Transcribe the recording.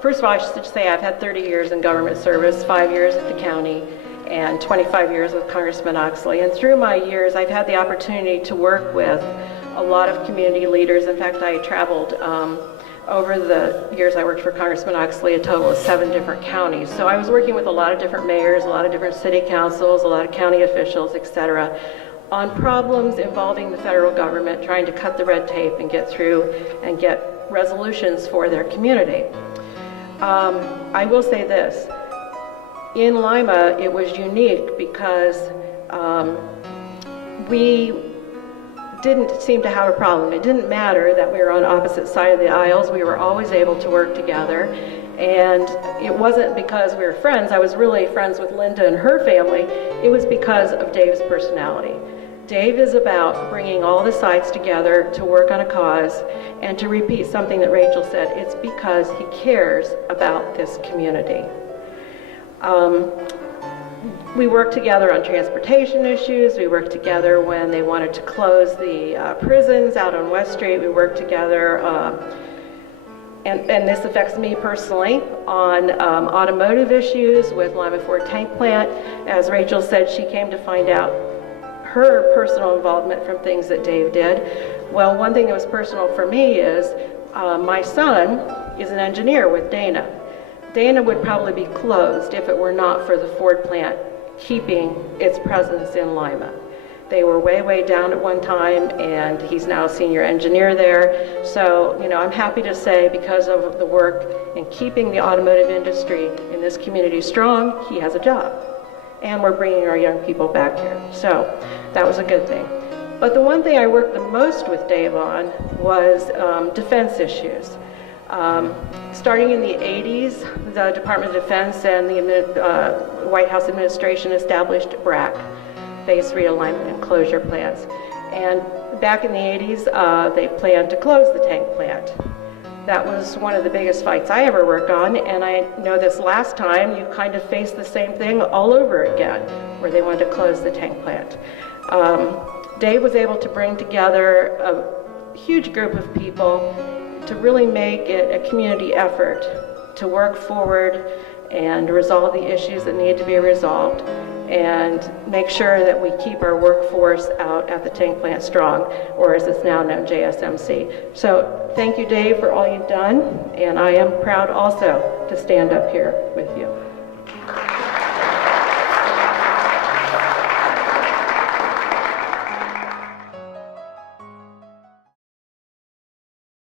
first of all, I should say I've had 30 years in government service, 5 years at the county, and 25 years with Congressman Oxley. And through my years, I've had the opportunity to work with a lot of community leaders. In fact, I traveled over the years I worked for Congressman Oxley, a total of 7 different counties. So I was working with a lot of different mayors, a lot of different city councils, a lot of county officials, etc., on problems involving the federal government, trying to cut the red tape and get through and get resolutions for their community. I will say this, in Lima it was unique because we didn't seem to have a problem. It didn't matter that we were on opposite sides of the aisles. We were always able to work together. And it wasn't because we were friends. I was really friends with Linda and her family. It was because of Dave's personality. Dave is about bringing all the sides together to work on a cause, and to repeat something that Rachel said, it's because he cares about this community. We worked together on transportation issues. We worked together when they wanted to close the prisons out on West Street. We worked together, and this affects me personally, on automotive issues with Lima Ford Tank Plant. As Rachel said, she came to find out her personal involvement from things that Dave did. Well, one thing that was personal for me is my son is an engineer with Dana. Dana would probably be closed if it were not for the Ford plant keeping its presence in Lima. They were way, way down at one time, and he's now a senior engineer there. So, I'm happy to say, because of the work in keeping the automotive industry in this community strong, he has a job. And we're bringing our young people back here. So that was a good thing. But the one thing I worked the most with Dave on was defense issues. Starting in the 80s, the Department of Defense and the White House administration established BRAC, Base Realignment and Closure Plans. And back in the 80s, they planned to close the tank plant. That was one of the biggest fights I ever worked on, and I know this last time you kind of faced the same thing all over again, where they wanted to close the tank plant. Dave was able to bring together a huge group of people to really make it a community effort to work forward and resolve the issues that need to be resolved, and make sure that we keep our workforce out at the tank plant strong, or as it's now known, JSMC. So thank you, Dave, for all you've done, and I am proud also to stand up here with you.